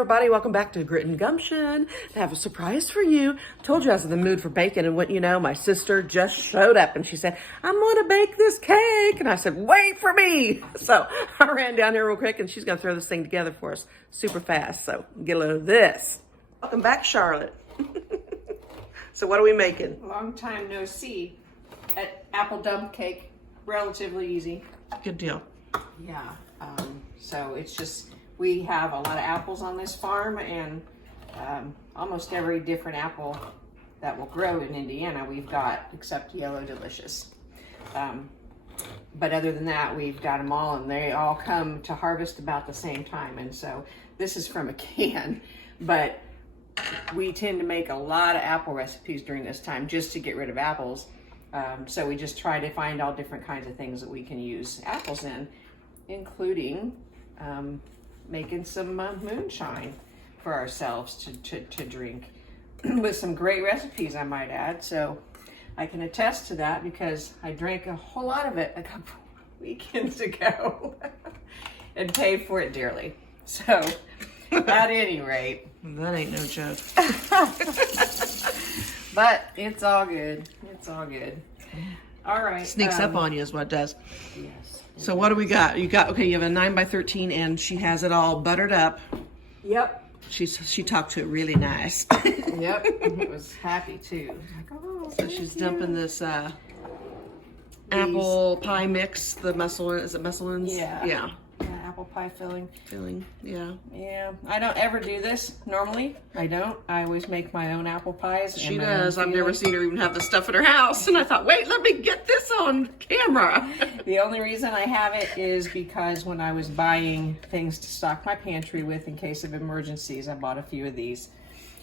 everybody, welcome back to Grit and Gumption. I have a surprise for you. Told you I was in the mood for bacon, and wouldn't you know, my sister just showed up and she said, I'm gonna bake this cake. And I said, wait for me. So I ran down here real quick and she's gonna throw this thing together for us super fast. So get a load of this. Welcome back, Charlotte. So what are we making? Long time no see. Apple dump cake, relatively easy. Good deal. Yeah, so it's just, we have a lot of apples on this farm, and almost every different apple that will grow in Indiana we've got, except Yellow Delicious. But other than that, we've got them all, and they all come to harvest about the same time. And so this is from a can, but we tend to make a lot of apple recipes during this time just to get rid of apples. So we just try to find all different kinds of things that we can use apples in, including making some moonshine for ourselves to drink with some great recipes, I might add. So I can attest to that because I drank a whole lot of it a couple weekends ago and paid for it dearly. So at any rate. That ain't no joke. But it's all good. It's all good. All right. Sneaks up on you is what it does. Yes. So what do we got? You got, okay, you have a 9x13 and she has it all buttered up. Yep. She talked to it really nice. Yep. It was happy too. Like, oh, So she's dumping this apple pie mix, the muslin, is it muslins? Yeah. Yeah. Apple pie filling. Filling, yeah. Yeah. I don't ever do this normally. I don't. I always make my own apple pies. She and my own does. I've never filling. seen her even have the stuff in her house. And I thought, wait, let me get this on camera. The only reason I have it is because when I was buying things to stock my pantry with in case of emergencies, I bought a few of these.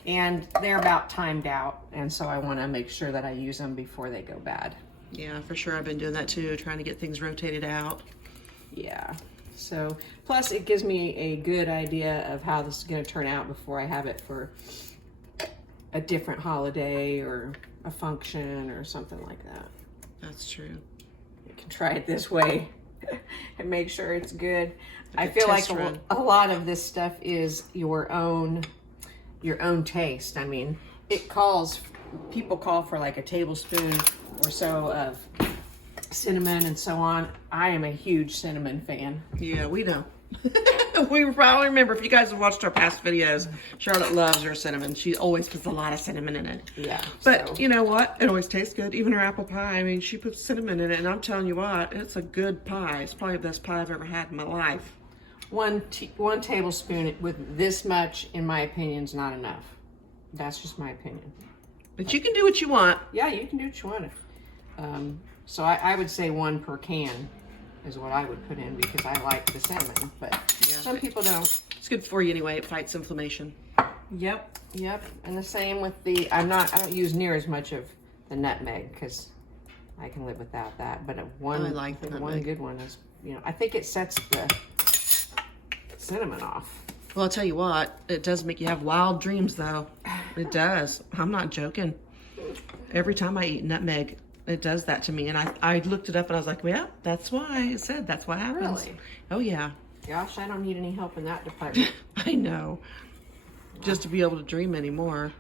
And they're about timed out. And so I want to make sure that I use them before they go bad. Yeah, for sure. I've been doing that too, trying to get things rotated out. Yeah. So, plus it gives me a good idea of how this is going to turn out before I have it for a different holiday or a function or something like that. That's true. You can try it this way and make sure it's good. Like I feel like test run. a lot of this stuff is your own taste. I mean, people call for like a tablespoon or so of cinnamon and so on. I am a huge cinnamon fan. Yeah, we know. We probably remember, if you guys have watched our past videos, Charlotte loves her cinnamon. She always puts a lot of cinnamon in it. Yeah. But so. you know what? It always tastes good. Even her apple pie, I mean, she puts cinnamon in it, and I'm telling you what, it's a good pie. It's probably the best pie I've ever had in my life. One tablespoon with this much, in my opinion, is not enough. That's just my opinion. But you can do what you want. Yeah, you can do what you want. So I would say one per can is what I would put in because I like the cinnamon, but some people don't. It's good for you anyway. It fights inflammation. Yep. And the same with the, I don't use near as much of the nutmeg because I can live without that. But one good one is, I think it sets the cinnamon off. Well, I'll tell you what, it does make you have wild dreams, though. It does. I'm not joking. Every time I eat nutmeg, it does that to me. And I looked it up and I was like, well, that's why it said that's what happens. Really? Oh, yeah. Gosh, I don't need any help in that department. I know. Just to be able to dream anymore.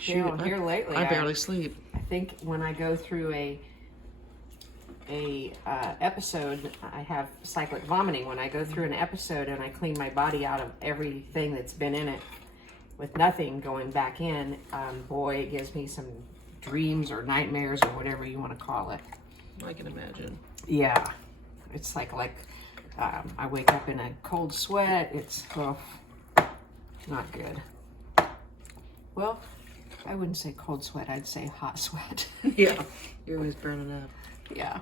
Shoot, here lately, I barely sleep. I think when I go through a episode, I have cyclic vomiting. When I go through an episode and I clean my body out of everything that's been in it with nothing going back in, boy, it gives me some dreams or nightmares or whatever you want to call it. I can imagine. Yeah. It's like I wake up in a cold sweat. It's not good. Well, I wouldn't say cold sweat. I'd say hot sweat. Yeah. You're always burning up. Yeah.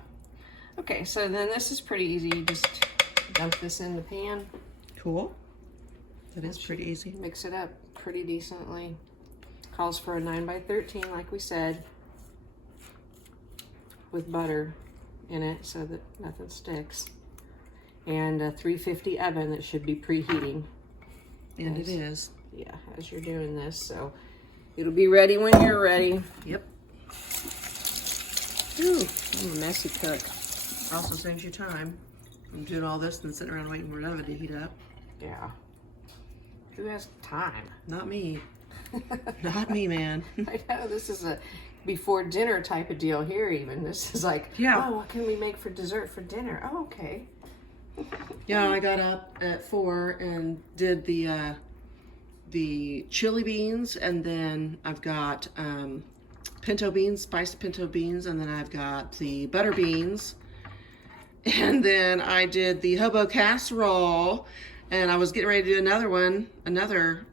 Okay, so then this is pretty easy. You just dump this in the pan. Cool. That is pretty easy. Mix it up pretty decently. Calls for a 9x13, like we said, with butter in it so that nothing sticks. And a 350 oven that should be preheating. And it is. Yeah, as you're doing this. So it'll be ready when you're ready. Yep. Ooh, I'm a messy cook. Also saves you time. I'm doing all this and sitting around waiting for an oven to heat up. Yeah. Who has time? Not me. Not me, man. I know this is a before dinner type of deal here. Even this is like, Yeah. oh, what can we make for dessert for dinner? Oh, okay. Yeah, I got up at 4 and did the chili beans, and then I've got pinto beans, spiced pinto beans, and then I've got the butter beans, and then I did the hobo casserole, and I was getting ready to do another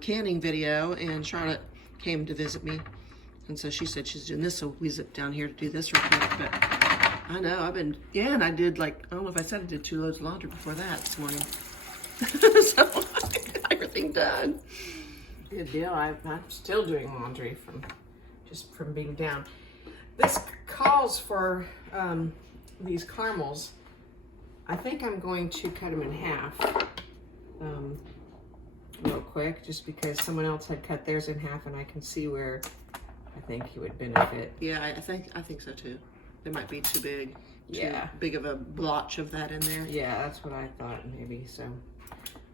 canning video, and Charlotte came to visit me, and so she said she's doing this, so we zipped down here to do this real quick. But I know and I did, like, I don't know if I said I did 2 loads of laundry before that this morning. So I got everything done. Good deal. I'm still doing laundry from being down. This calls for these caramels. I think I'm going to cut them in half real quick, just because someone else had cut theirs in half, and I can see where I think he would benefit. Yeah, I think so too. They might be too big. Yeah. Too big of a blotch of that in there. Yeah, that's what I thought maybe. So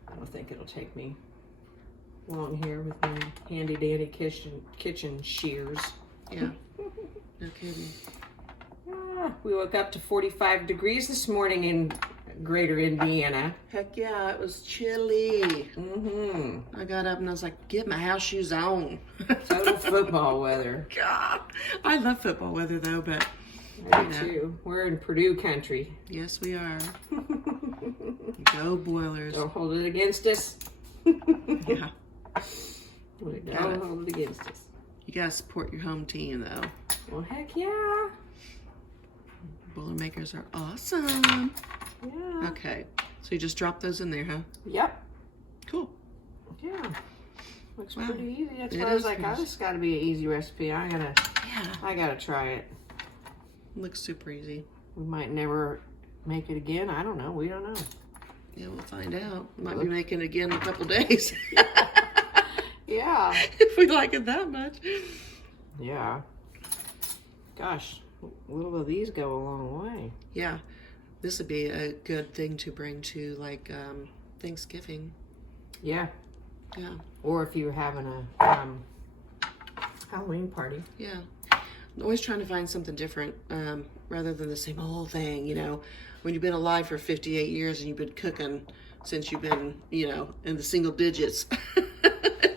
I don't think it'll take me long here with my handy dandy kitchen shears. Yeah. No kidding. We woke up to 45 degrees this morning in greater Indiana. Heck yeah, it was chilly. Mm-hmm. I got up and I was like, get my house shoes on. Total football weather. God. I love football weather though, but I do too. We're in Purdue country. yes, we are. Go Boilers. Don't hold it against us. Yeah. Don't hold it against us. You gotta support your home team though. Well, heck yeah. Boilermakers are awesome. Yeah. Okay. So you just drop those in there, huh? Yep. Cool. Yeah. Looks Wow. pretty easy. That's It why I was is like, pretty oh, this got to be an easy recipe. I gotta try it. Looks super easy. We might never make it again. I don't know. We don't know. Yeah, we'll find out. Might be making it again in a couple days. Yeah. If we like it that much. Yeah. Gosh, little of these go a long way. Yeah. This would be a good thing to bring to like Thanksgiving. Yeah. Yeah. Or if you were having a Halloween party. Yeah. I'm always trying to find something different rather than the same old thing, you know. When you've been alive for 58 years and you've been cooking since you've been, you know, in the single digits.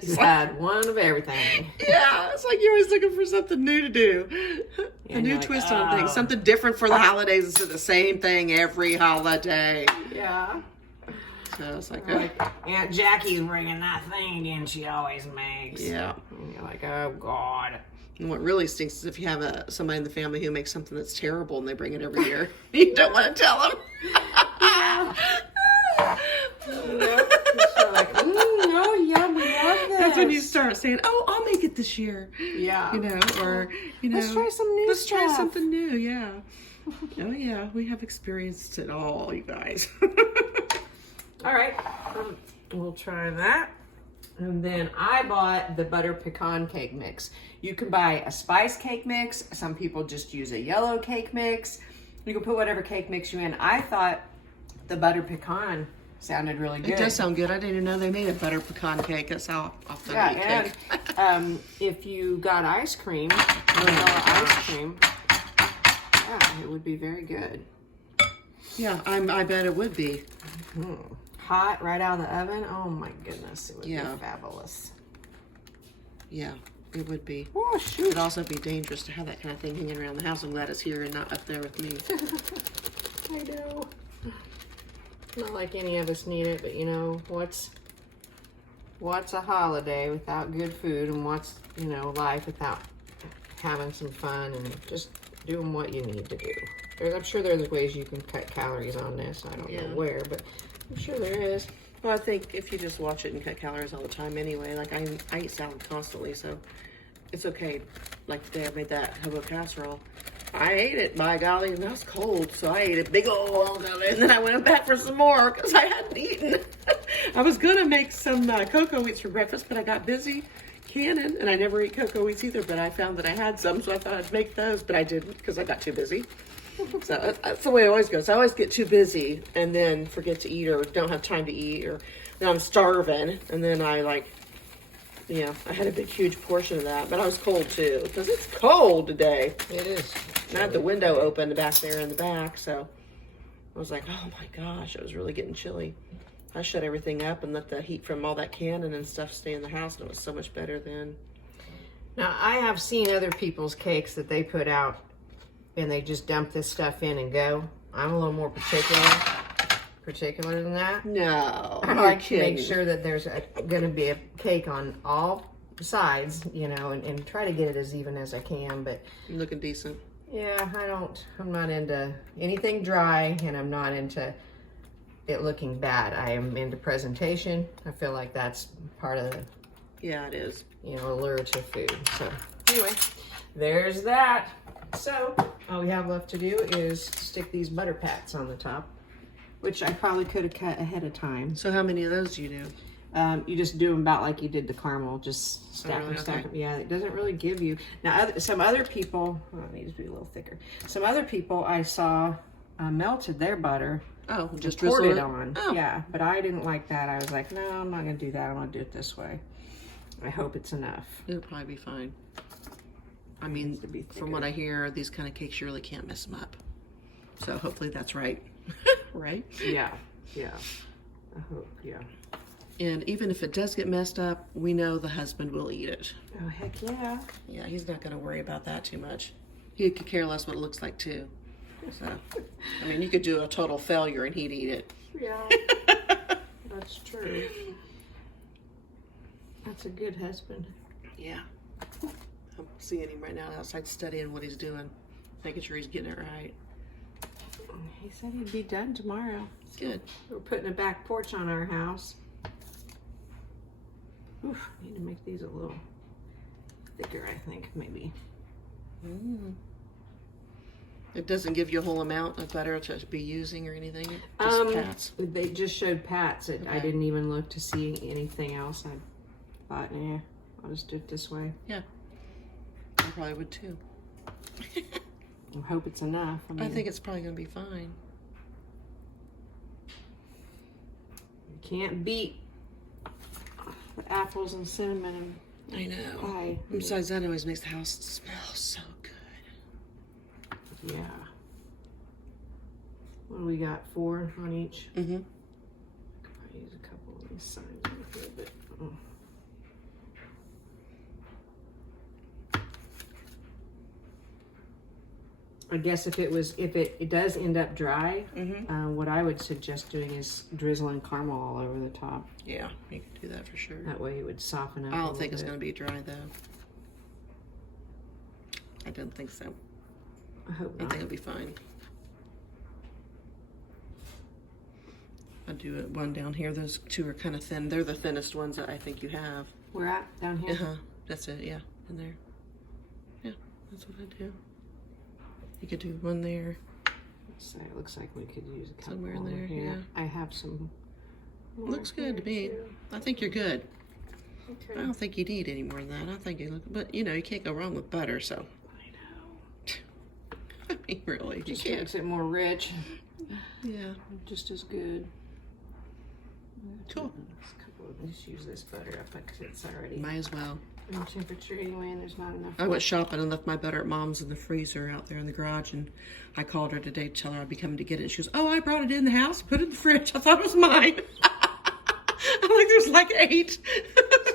You had one of everything. Yeah, it's like you're always looking for something new to do. Yeah, a new you're like, twist on things. "Oh." Something different for the holidays instead of the same thing every holiday. Yeah. So it's like, Like Aunt Jackie's bringing that thing again she always makes. yeah. And you're like, oh, God. And what really stinks is if you have somebody in the family who makes something that's terrible and they bring it every year. You don't want to tell them. Yep. It's like, no, yeah, we love this. That's when you start saying, "Oh, I'll make it this year." Yeah. You know, or you know, Let's try some new Let's try stuff. something new. Yeah. Oh yeah, we have experienced it all, you guys. All right. We'll try that. And then I bought the butter pecan cake mix. You can buy a spice cake mix. Some people just use a yellow cake mix. You can put whatever cake mix you in. I thought the butter pecan sounded really good. It does sound good. I didn't even know they made a butter pecan cake. That's how often I eat Yeah, cake. and if you got ice cream, vanilla ice cream, yeah, it would be very good. Yeah, I bet it would be. Hot right out of the oven. Oh my goodness, it would Yeah. be fabulous. Yeah, it would be. Oh It shoot! would also be dangerous to have that kind of thing hanging around the house. I'm glad it's here and not up there with me. I know. Not like any of us need it, but you know what's a holiday without good food, and what's life without having some fun and just doing what you need to do. I'm sure there's ways you can cut calories on this. I don't know where, but I'm sure there is. Well, I think if you just watch it and cut calories all the time anyway, like I eat salad constantly, so it's okay. Like today I made that hobo casserole. I ate it, by golly, and that was cold, so I ate a big old of it, and then I went back for some more because I hadn't eaten. I was going to make some cocoa wheats for breakfast, but I got busy canning, and I never eat cocoa wheats either, but I found that I had some, so I thought I'd make those, but I didn't because I got too busy. So that's the way it always goes. I always get too busy and then forget to eat or don't have time to eat, or Then I'm starving, and then I I had a big, huge portion of that, but I was cold too, because it's cold today. It is. I had the window open back there in the back, so I was like, oh my gosh, it was really getting chilly. I shut everything up and let the heat from all that canning and stuff stay in the house, and it was so much better then. Now, I have seen other people's cakes that they put out, and they just dump this stuff in and go. I'm a little more particular than that. No, I like to make sure that there's going to be a cake on all sides, and try to get it as even as I can. But you're looking decent. Yeah, I'm not into anything dry, and I'm not into it looking bad. I am into presentation. I feel like that's part of the, yeah, it is. Allure to food. So anyway, there's that. So all we have left to do is stick these butter pats on the top, which I probably could have cut ahead of time. So how many of those do you do? You just do them about like you did the caramel, just stack them, stack them. Yeah, it doesn't really give you. Now, some other people, it needs to be a little thicker. Some other people I saw melted their butter. Oh, just poured drizzle it on. Oh. Yeah, but I didn't like that. I was like, no, I'm not going to do that. I'm going to do it this way. I hope it's enough. It'll probably be fine. I mean, from what I hear, these kind of cakes, you really can't mess them up. So hopefully that's right. Right? Yeah, yeah. I hope, yeah. And even if it does get messed up, we know the husband will eat it. Oh, heck yeah. Yeah, he's not going to worry about that too much. He could care less what it looks like too. So, I mean, you could do a total failure and he'd eat it. Yeah, that's true. That's a good husband. Yeah. I'm seeing him right now outside studying what he's doing, making sure he's getting it right. He said he'd be done tomorrow. Good. We're putting a back porch on our house. Oof, I need to make these a little thicker, I think, maybe. It doesn't give you a whole amount of butter to be using or anything? Just pats? They just showed pats. I didn't even look to see anything else. I thought, yeah, I'll just do it this way. Yeah. I probably would too. I hope it's enough. I think it's probably going to be fine. You can't beat the apples and cinnamon. I know. Pie. Besides, that always makes the house smell so good. Yeah. What do we got? 4 on each? Mm-hmm. Could probably use a couple of these sides a little bit. I guess if it does end up dry, what I would suggest doing is drizzling caramel all over the top. Yeah, you can do that for sure. That way it would soften up. I don't think it's going to be dry though. I don't think so. I hope I not. think it'll be fine. I'll do one down here. Those two are kind of thin. They're the thinnest ones that I think you have. Where at? Down here? Uh-huh. That's it, yeah. In there. Yeah, that's what I do. You could do one there. So it looks like we could use a couple Somewhere in there, here. yeah. I have some. Looks good to me. I think you're good. Okay. I don't think you need any more than that. I think you look, but you can't go wrong with butter, so. I know. I mean, really, you Just can't. makes it more rich. Yeah. Just as good. Cool. Let's use this butter up because it's already Might as well. room temperature anyway, and there's not enough. I went shopping and left my butter at Mom's in the freezer out there in the garage, and I called her today to tell her I'd be coming to get it. She goes, "Oh, I brought it in the house, put it in the fridge. I thought it was mine." I'm like, there's like 8.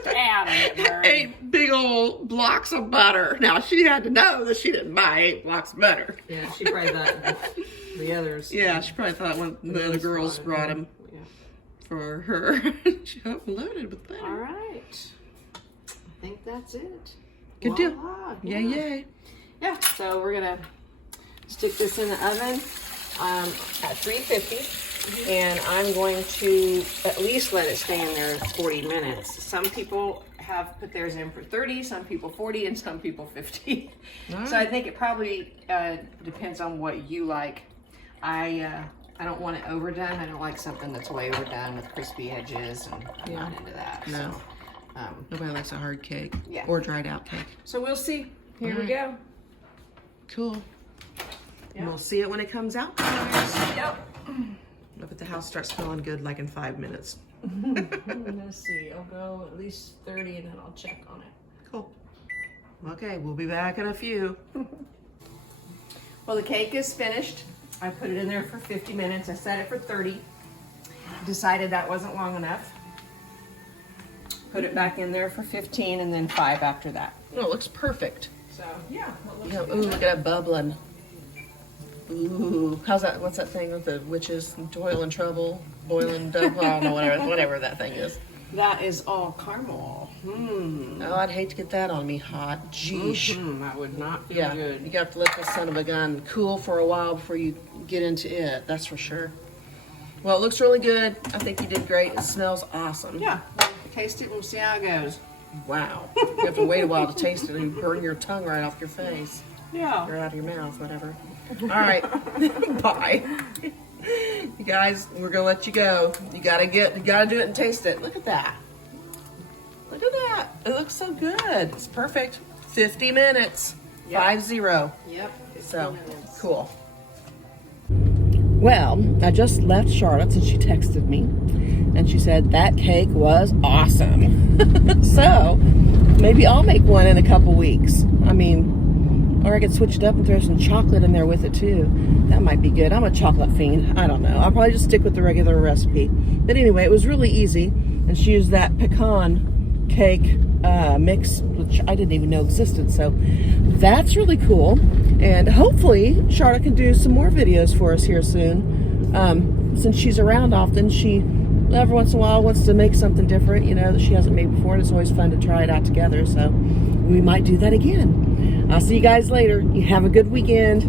Out of it, Murray. 8 big old blocks of butter. Now, she had to know that she didn't buy 8 blocks of butter. Yeah, she probably thought the others. Yeah, she probably thought one the other girls brought them Yeah. for her. She loaded with butter. All right. I think that's it. Good deal. Voila, Yay, yay. Yeah, so we're gonna stick this in the oven at 350. And I'm going to at least let it stay in there 40 minutes. Some people have put theirs in for 30, some people 40, and some people 50. So I think it probably depends on what you like. I don't want it overdone. I don't like something that's way overdone with crispy edges, and I'm not into that. No. So, Nobody likes a hard cake. Yeah. Or dried out cake. so we'll see. Here we go. Cool. Yeah. We'll see it when it comes out, guys. Yep. But the house starts smelling good like in 5 minutes. Let's see. I'll go at least 30 and then I'll check on it. Cool. Okay, we'll be back in a few. Well, the cake is finished. I put it in there for 50 minutes. I set it for 30. Decided that wasn't long enough. Put it back in there for 15 and then 5 after that. Oh, it looks perfect. So, yeah. Yeah, ooh, look at that bubbling. Ooh, how's that? What's that thing with the witches? Doyle in trouble, boiling dough. I don't know, whatever that thing is. That is all caramel. Oh, I'd hate to get that on me hot. Jeesh. That would not feel Yeah, good. you got to let the son of a gun cool for a while before you get into it. That's for sure. Well, it looks really good. I think you did great. It smells awesome. Yeah. Taste it and we'll see how it goes. Wow. You have to wait a while to taste it, and you burn your tongue right off your face Yeah. or out of your mouth, whatever. All right. Bye. You guys, we're gonna let you go. You gotta do it and taste it. Look at that. Look at that. It looks so good. It's perfect. 50 minutes. Yep. 50. Yep. So cool. Well, I just left Charlotte's and she texted me and she said that cake was awesome. So maybe I'll make one in a couple weeks. I mean, or I could switch it up and throw some chocolate in there with it too. That might be good. I'm a chocolate fiend. I don't know. I'll probably just stick with the regular recipe. But anyway, it was really easy. And she used that pecan cake mix, which I didn't even know existed. So that's really cool. And hopefully Charlotte can do some more videos for us here soon. Since she's around often, she every once in a while wants to make something different, you know, that she hasn't made before. And it's always fun to try it out together. So we might do that again. I'll see you guys later. You have a good weekend.